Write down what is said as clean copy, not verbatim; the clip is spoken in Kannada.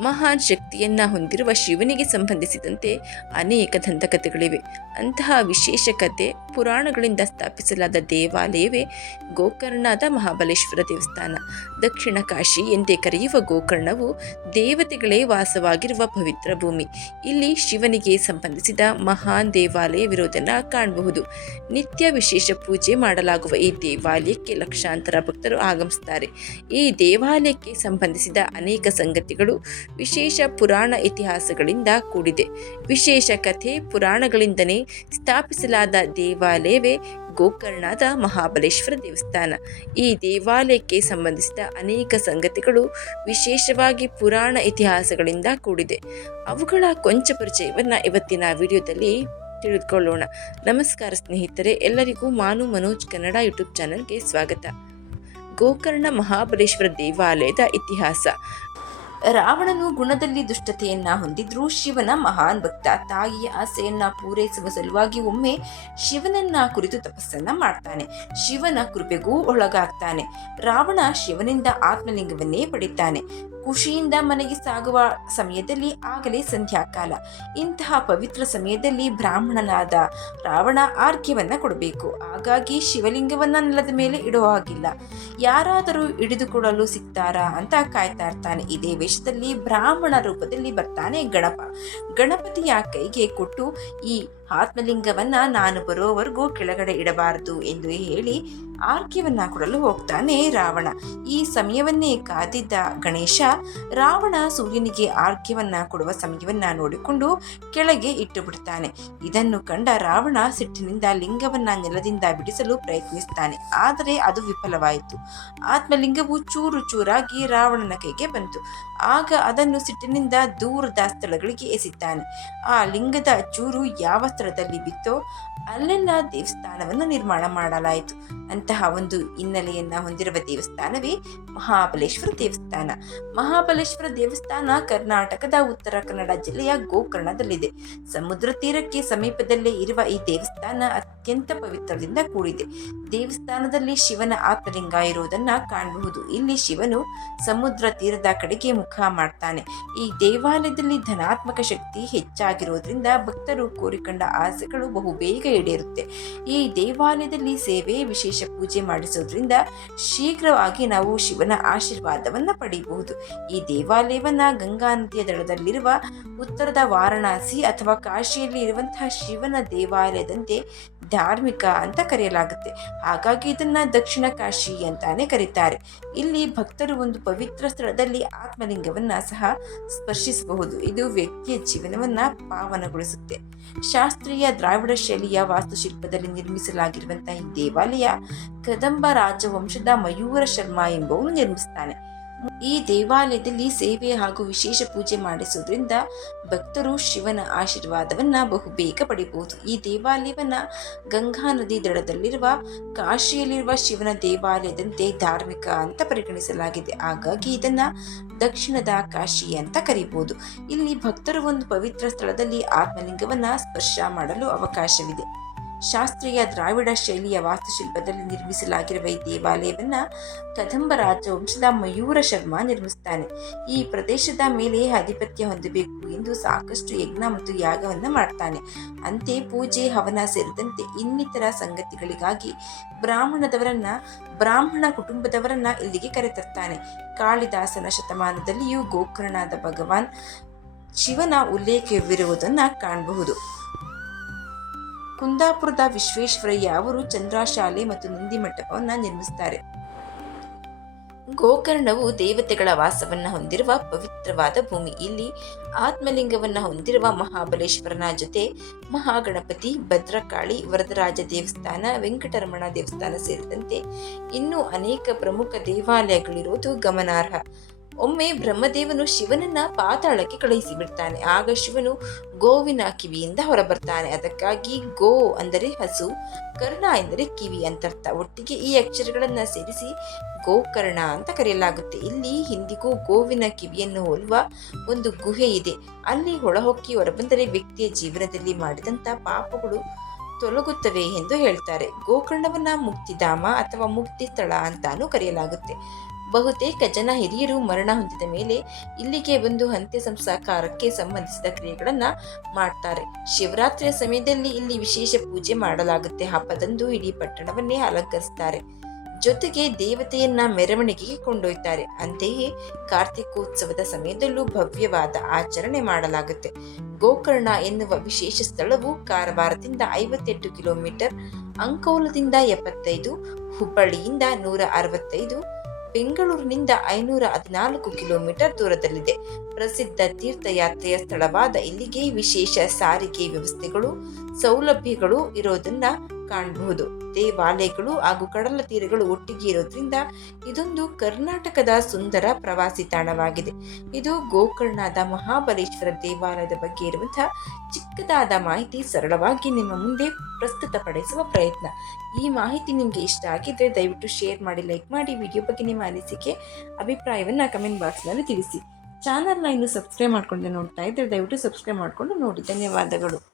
ಮಹಾನ್ ಶಕ್ತಿಯನ್ನು ಹೊಂದಿರುವ ಶಿವನಿಗೆ ಸಂಬಂಧಿಸಿದಂತೆ ಅನೇಕ ದಂತಕಥೆಗಳಿವೆ. ಅಂತಹ ವಿಶೇಷ ಕಥೆ ಪುರಾಣಗಳಿಂದ ಸ್ಥಾಪಿಸಲಾದ ದೇವಾಲಯವೇ ಗೋಕರ್ಣದ ಮಹಾಬಲೇಶ್ವರ ದೇವಸ್ಥಾನ. ದಕ್ಷಿಣ ಕಾಶಿ ಎಂದೇ ಕರೆಯುವ ಗೋಕರ್ಣವು ದೇವತೆಗಳೇ ವಾಸವಾಗಿರುವ ಪವಿತ್ರ ಭೂಮಿ. ಇಲ್ಲಿ ಶಿವನಿಗೆ ಸಂಬಂಧಿಸಿದ ಮಹಾನ್ ದೇವಾಲಯವಿರುವುದನ್ನು ಕಾಣಬಹುದು. ನಿತ್ಯ ವಿಶೇಷ ಪೂಜೆ ಮಾಡಲಾಗುವ ಈ ದೇವಾಲಯಕ್ಕೆ ಲಕ್ಷಾಂತರ ಭಕ್ತರು ಆಗಮಿಸುತ್ತಾರೆ. ಈ ದೇವಾಲಯಕ್ಕೆ ಸಂಬಂಧಿಸಿದ ಅನೇಕ ಸಂಗತಿಗಳು ವಿಶೇಷ ಪುರಾಣ ಇತಿಹಾಸಗಳಿಂದ ಕೂಡಿದೆ. ವಿಶೇಷ ಕಥೆ ಪುರಾಣಗಳಿಂದಲೇ ಸ್ಥಾಪಿಸಲಾದ ದೇವಾಲಯವೇ ಗೋಕರ್ಣದ ಮಹಾಬಲೇಶ್ವರ ದೇವಸ್ಥಾನ. ಈ ದೇವಾಲಯಕ್ಕೆ ಸಂಬಂಧಿಸಿದ ಅನೇಕ ಸಂಗತಿಗಳು ವಿಶೇಷವಾಗಿ ಪುರಾಣ ಇತಿಹಾಸಗಳಿಂದ ಕೂಡಿದೆ. ಅವುಗಳ ಕೊಂಚ ಪರಿಚಯವನ್ನು ಇವತ್ತಿನ ವಿಡಿಯೋದಲ್ಲಿ ತಿಳಿದುಕೊಳ್ಳೋಣ. ನಮಸ್ಕಾರ ಸ್ನೇಹಿತರೆ, ಎಲ್ಲರಿಗೂ ಮಾನು ಮನೋಜ್ ಕನ್ನಡ ಯೂಟ್ಯೂಬ್ ಚಾನಲ್ಗೆ ಸ್ವಾಗತ. ಗೋಕರ್ಣ ಮಹಾಬಲೇಶ್ವರ ದೇವಾಲಯದ ಇತಿಹಾಸ. ರಾವಣನು ಗುಣದಲ್ಲಿ ದುಷ್ಟತೆಯನ್ನ ಹೊಂದಿದ್ರು ಶಿವನ ಮಹಾನ್ ಭಕ್ತ. ತಾಯಿಯ ಆಸೆಯನ್ನ ಪೂರೈಸುವ ಸಲುವಾಗಿ ಒಮ್ಮೆ ಶಿವನನ್ನ ಕುರಿತು ತಪಸ್ಸನ್ನ ಮಾಡ್ತಾನೆ. ಶಿವನ ಕೃಪೆಗೂ ಒಳಗಾಗ್ತಾನೆ. ರಾವಣ ಶಿವನಿಂದ ಆತ್ಮಲಿಂಗವನ್ನೇ ಪಡಿತಾನೆ. ಖುಷಿಯಿಂದ ಮನೆಗೆ ಸಾಗುವ ಸಮಯದಲ್ಲಿ ಆಗಲೇ ಸಂಧ್ಯಾಕಾಲ. ಇಂತಹ ಪವಿತ್ರ ಸಮಯದಲ್ಲಿ ಬ್ರಾಹ್ಮಣನಾದ ರಾವಣ ಆರ್ಘ್ಯವನ್ನ ಕೊಡಬೇಕು. ಹಾಗಾಗಿ ಶಿವಲಿಂಗವನ್ನ ನೆಲದ ಮೇಲೆ ಇಡುವ ಹಾಗಿಲ್ಲ. ಯಾರಾದರೂ ಹಿಡಿದುಕೊಡಲು ಸಿಗ್ತಾರಾ ಅಂತ ಕಾಯ್ತಾ ಇರ್ತಾನೆ. ಇದೇ ವೇಷದಲ್ಲಿ ಬ್ರಾಹ್ಮಣ ರೂಪದಲ್ಲಿ ಬರ್ತಾನೆ ಗಣಪ. ಗಣಪತಿಯ ಕೈಗೆ ಕೊಟ್ಟು ಈ ಆತ್ಮಲಿಂಗವನ್ನ ನಾನು ಬರೋವರೆಗೂ ಕೆಳಗಡೆ ಇಡಬಾರದು ಎಂದು ಹೇಳಿ ಆರ್ಘ್ಯವನ್ನ ಕೊಡಲು ಹೋಗ್ತಾನೆ ರಾವಣ. ಈ ಸಮಯವನ್ನೇ ಕಾದಿದ್ದ ಗಣೇಶ ರಾವಣ ಸೂರ್ಯನಿಗೆ ಆರ್ಘ್ಯವನ್ನ ಕೊಡುವ ಸಮಯವನ್ನ ನೋಡಿಕೊಂಡು ಕೆಳಗೆ ಇಟ್ಟು ಬಿಡ್ತಾನೆ. ಇದನ್ನು ಕಂಡ ರಾವಣ ಸಿಟ್ಟಿನಿಂದ ಲಿಂಗವನ್ನ ನೆಲದಿಂದ ಬಿಡಿಸಲು ಪ್ರಯತ್ನಿಸ್ತಾನೆ. ಆದರೆ ಅದು ವಿಫಲವಾಯಿತು. ಆತ್ಮಲಿಂಗವು ಚೂರು ಚೂರಾಗಿ ರಾವಣನ ಕೈಗೆ ಬಂತು. ಆಗ ಅದನ್ನು ಸಿಟ್ಟಿನಿಂದ ದೂರದ ಸ್ಥಳಗಳಿಗೆ ಎಸಿತಾನೆ. ಆ ಲಿಂಗದ ಚೂರು ಯಾವ ಸ್ಥಳದಲ್ಲಿ ಬಿತ್ತೋ ಅಲ್ಲೆಲ್ಲ ದೇವಸ್ಥಾನವನ್ನು ನಿರ್ಮಾಣ ಮಾಡಲಾಯಿತು. ಅಂತಹ ಒಂದು ಹಿನ್ನೆಲೆಯನ್ನ ಹೊಂದಿರುವ ದೇವಸ್ಥಾನವೇ ಮಹಾಬಲೇಶ್ವರ ದೇವಸ್ಥಾನ. ಮಹಾಬಲೇಶ್ವರ ದೇವಸ್ಥಾನ ಕರ್ನಾಟಕದ ಉತ್ತರ ಕನ್ನಡ ಜಿಲ್ಲೆಯ ಗೋಕರ್ಣದಲ್ಲಿದೆ. ಸಮುದ್ರ ತೀರಕ್ಕೆ ಸಮೀಪದಲ್ಲೇ ಇರುವ ಈ ದೇವಸ್ಥಾನ ಅತ್ಯಂತ ಪವಿತ್ರದಿಂದ ಕೂಡಿದೆ. ದೇವಸ್ಥಾನದಲ್ಲಿ ಶಿವನ ಆತ್ಮಲಿಂಗ ಇರುವುದನ್ನ ಕಾಣಬಹುದು. ಇಲ್ಲಿ ಶಿವನು ಸಮುದ್ರ ತೀರದ ಕಡೆಗೆ ಮುಖ ಮಾಡ್ತಾನೆ. ಈ ದೇವಾಲಯದಲ್ಲಿ ಧನಾತ್ಮಕ ಶಕ್ತಿ ಹೆಚ್ಚಾಗಿರುವುದರಿಂದ ಭಕ್ತರು ಕೋರಿಕೊಂಡ ಆಸೆಗಳು ಬಹುಬೇಗ ಈಡೇರುತ್ತೆ. ಈ ದೇವಾಲಯದಲ್ಲಿ ಸೇವೆ, ವಿಶೇಷ ಪೂಜೆ ಮಾಡಿಸೋದ್ರಿಂದ ಶೀಘ್ರವಾಗಿ ನಾವು ಶಿವನ ಆಶೀರ್ವಾದವನ್ನ ಪಡೆಯಬಹುದು. ಈ ದೇವಾಲಯವನ್ನ ಗಂಗಾ ನದಿಯ ದಡದಲ್ಲಿರುವ ಉತ್ತರದ ವಾರಣಾಸಿ ಅಥವಾ ಕಾಶಿಯಲ್ಲಿ ಇರುವಂತಹ ಶಿವನ ದೇವಾಲಯದಂತೆ ಧಾರ್ಮಿಕ ಅಂತ ಕರೆಯಲಾಗುತ್ತೆ. ಹಾಗಾಗಿ ಇದನ್ನ ದಕ್ಷಿಣ ಕಾಶಿ ಅಂತಾನೆ ಕರೀತಾರೆ. ಇಲ್ಲಿ ಭಕ್ತರು ಒಂದು ಪವಿತ್ರ ಸ್ಥಳದಲ್ಲಿ ಆತ್ಮಲಿಂಗವನ್ನ ಸಹ ಸ್ಪರ್ಶಿಸಬಹುದು. ಇದು ವ್ಯಕ್ತಿಯ ಜೀವನವನ್ನ ಪಾವನಗೊಳಿಸುತ್ತೆ. ಶಾಸ್ತ್ರೀಯ ದ್ರಾವಿಡ ಶೈಲಿಯ ವಾಸ್ತುಶಿಲ್ಪದಲ್ಲಿ ನಿರ್ಮಿಸಲಾಗಿರುವಂತಹ ಈ ದೇವಾಲಯ ಕದಂಬ ರಾಜವಂಶದ ಮಯೂರ ಶರ್ಮಾ ಎಂಬುವನು ನಿರ್ಮಿಸ್ತಾನೆ. ಈ ದೇವಾಲಯದಲ್ಲಿ ಸೇವೆ ಹಾಗೂ ವಿಶೇಷ ಪೂಜೆ ಮಾಡಿಸೋದ್ರಿಂದ ಭಕ್ತರು ಶಿವನ ಆಶೀರ್ವಾದವನ್ನ ಬಹುಬೇಗ ಪಡೆಯಬಹುದು. ಈ ದೇವಾಲಯವನ್ನ ಗಂಗಾ ನದಿ ದಡದಲ್ಲಿರುವ ಕಾಶಿಯಲ್ಲಿರುವ ಶಿವನ ದೇವಾಲಯದಂತೆ ಧಾರ್ಮಿಕ ಅಂತ ಪರಿಗಣಿಸಲಾಗಿದೆ. ಹಾಗಾಗಿ ಇದನ್ನ ದಕ್ಷಿಣದ ಕಾಶಿ ಅಂತ ಕರೀಬಹುದು. ಇಲ್ಲಿ ಭಕ್ತರು ಒಂದು ಪವಿತ್ರ ಸ್ಥಳದಲ್ಲಿ ಆತ್ಮಲಿಂಗವನ್ನ ಸ್ಪರ್ಶ ಮಾಡಲು ಅವಕಾಶವಿದೆ. ಶಾಸ್ತ್ರೀಯ ದ್ರಾವಿಡ ಶೈಲಿಯ ವಾಸ್ತುಶಿಲ್ಪದಲ್ಲಿ ನಿರ್ಮಿಸಲಾಗಿರುವ ಈ ದೇವಾಲಯವನ್ನ ಕದಂಬ ರಾಜವಂಶದ ಮಯೂರ ಶರ್ಮಾ ನಿರ್ಮಿಸುತ್ತಾನೆ. ಈ ಪ್ರದೇಶದ ಮೇಲೆ ಆಧಿಪತ್ಯ ಹೊಂದಬೇಕು ಎಂದು ಸಾಕಷ್ಟು ಯಜ್ಞ ಮತ್ತು ಯಾಗವನ್ನ ಮಾಡ್ತಾನೆ. ಅಂತೆ ಪೂಜೆ, ಹವನ ಸೇರಿದಂತೆ ಇನ್ನಿತರ ಸಂಗತಿಗಳಿಗಾಗಿ ಬ್ರಾಹ್ಮಣ ಕುಟುಂಬದವರನ್ನ ಇಲ್ಲಿಗೆ ಕರೆತರ್ತಾನೆ. ಕಾಳಿದಾಸನ ಶತಮಾನದಲ್ಲಿಯೂ ಗೋಕರ್ಣದ ಭಗವಾನ್ ಶಿವನ ಉಲ್ಲೇಖವಿರುವುದನ್ನ ಕಾಣಬಹುದು. ಕುಂದಾಪುರದ ವಿಶ್ವೇಶ್ವರಯ್ಯ ಅವರು ಚಂದ್ರಶಾಲೆ ಮತ್ತು ನಂದಿ ಮಂಟಪವನ್ನು ನಿರ್ಮಿಸುತ್ತಾರೆ. ಗೋಕರ್ಣವು ದೇವತೆಗಳ ವಾಸವನ್ನ ಹೊಂದಿರುವ ಪವಿತ್ರವಾದ ಭೂಮಿ. ಇಲ್ಲಿ ಆತ್ಮಲಿಂಗವನ್ನ ಹೊಂದಿರುವ ಮಹಾಬಲೇಶ್ವರನ ಜೊತೆ ಮಹಾಗಣಪತಿ, ಭದ್ರಕಾಳಿ, ವರದರಾಜ ದೇವಸ್ಥಾನ, ವೆಂಕಟರಮಣ ದೇವಸ್ಥಾನ ಸೇರಿದಂತೆ ಇನ್ನೂ ಅನೇಕ ಪ್ರಮುಖ ದೇವಾಲಯಗಳಿರುವುದು ಗಮನಾರ್ಹ. ಒಮ್ಮೆ ಬ್ರಹ್ಮದೇವನು ಶಿವನನ್ನ ಪಾತಾಳಕ್ಕೆ ಕಳುಹಿಸಿ ಬಿಡ್ತಾನೆ. ಆಗ ಶಿವನು ಗೋವಿನ ಕಿವಿಯಿಂದ ಹೊರಬರ್ತಾನೆ. ಅದಕ್ಕಾಗಿ ಗೋ ಅಂದರೆ ಹಸು, ಕರ್ಣ ಎಂದರೆ ಕಿವಿ ಅಂತರ್ಥ. ಒಟ್ಟಿಗೆ ಈ ಅಕ್ಷರಗಳನ್ನ ಸೇರಿಸಿ ಗೋಕರ್ಣ ಅಂತ ಕರೆಯಲಾಗುತ್ತೆ. ಇಲ್ಲಿ ಇಂದಿಗೂ ಗೋವಿನ ಕಿವಿಯನ್ನು ಹೋಲುವ ಒಂದು ಗುಹೆ ಇದೆ. ಅಲ್ಲಿ ಒಳಹೊಕ್ಕಿ ಹೊರಬಂದರೆ ವ್ಯಕ್ತಿಯ ಜೀವನದಲ್ಲಿ ಮಾಡಿದಂತ ಪಾಪಗಳು ತೊಲಗುತ್ತವೆ ಎಂದು ಹೇಳ್ತಾರೆ. ಗೋಕರ್ಣವನ್ನ ಮುಕ್ತಿಧಾಮ ಅಥವಾ ಮುಕ್ತಿ ಸ್ಥಳ ಅಂತಾನೂ ಕರೆಯಲಾಗುತ್ತೆ. ಬಹುತೇಕ ಜನ ಹಿರಿಯರು ಮರಣ ಹೊಂದಿದ ಮೇಲೆ ಇಲ್ಲಿಗೆ ಬಂದು ಅಂತ್ಯ ಸಂಸ್ಕಾರಕ್ಕೆ ಸಂಬಂಧಿಸಿದ ಕ್ರಿಯೆಗಳನ್ನ ಮಾಡ್ತಾರೆ. ಶಿವರಾತ್ರಿಯ ಸಮಯದಲ್ಲಿ ಇಲ್ಲಿ ವಿಶೇಷ ಪೂಜೆ ಮಾಡಲಾಗುತ್ತೆ. ಹಬ್ಬದಂದು ಇಡೀ ಪಟ್ಟಣವನ್ನೇ ಅಲಂಕರಿಸ್ತಾರೆ. ಜೊತೆಗೆ ದೇವತೆಯನ್ನ ಮೆರವಣಿಗೆಗೆ ಕೊಂಡೊಯ್ತಾರೆ. ಅಂತೆಯೇ ಕಾರ್ತಿಕೋತ್ಸವದ ಸಮಯದಲ್ಲೂ ಭವ್ಯವಾದ ಆಚರಣೆ ಮಾಡಲಾಗುತ್ತೆ. ಗೋಕರ್ಣ ಎನ್ನುವ ವಿಶೇಷ ಸ್ಥಳವು ಕಾರವಾರದಿಂದ 58 ಕಿಲೋಮೀಟರ್, ಅಂಕೋಲದಿಂದ 75, ಹುಬ್ಬಳ್ಳಿಯಿಂದ 165, ಬೆಂಗಳೂರಿನಿಂದ 514 ಕಿಲೋಮೀಟರ್ ದೂರದಲ್ಲಿದೆ. ಪ್ರಸಿದ್ಧ ತೀರ್ಥಯಾತ್ರೆಯ ಸ್ಥಳವಾದ ಇಲ್ಲಿಗೆ ವಿಶೇಷ ಸಾರಿಗೆ ವ್ಯವಸ್ಥೆಗಳು, ಸೌಲಭ್ಯಗಳು ಇರೋದನ್ನ ಕಾಣಬಹುದು. ದೇವಾಲಯಗಳು ಹಾಗೂ ಕಡಲ ತೀರಗಳು ಒಟ್ಟಿಗೆ ಇರೋದ್ರಿಂದ ಇದೊಂದು ಕರ್ನಾಟಕದ ಸುಂದರ ಪ್ರವಾಸಿ ತಾಣವಾಗಿದೆ. ಇದು ಗೋಕರ್ಣದ ಮಹಾಬಲೇಶ್ವರ ದೇವಾಲಯದ ಬಗ್ಗೆ ಇರುವಂತಹ ಚಿಕ್ಕದಾದ ಮಾಹಿತಿ ಸರಳವಾಗಿ ನಿಮ್ಮ ಮುಂದೆ ಪ್ರಸ್ತುತಪಡಿಸುವ ಪ್ರಯತ್ನ. ಈ ಮಾಹಿತಿ ನಿಮಗೆ ಇಷ್ಟ ಆಗಿದ್ರೆ ದಯವಿಟ್ಟು ಶೇರ್ ಮಾಡಿ, ಲೈಕ್ ಮಾಡಿ. ವಿಡಿಯೋ ಬಗ್ಗೆ ನಿಮ್ಮ ಅನಿಸಿಕೆ ಅಭಿಪ್ರಾಯವನ್ನ ಕಮೆಂಟ್ ಬಾಕ್ಸ್ನಲ್ಲಿ ತಿಳಿಸಿ. ಚಾನಲ್ನ ಇನ್ನು ಸಬ್ಸ್ಕ್ರೈಬ್ ಮಾಡ್ಕೊಂಡು ನೋಡ್ತಾ ಇದ್ರೆ ದಯವಿಟ್ಟು ಸಬ್ಸ್ಕ್ರೈಬ್ ಮಾಡಿಕೊಂಡು ನೋಡಿ. ಧನ್ಯವಾದಗಳು.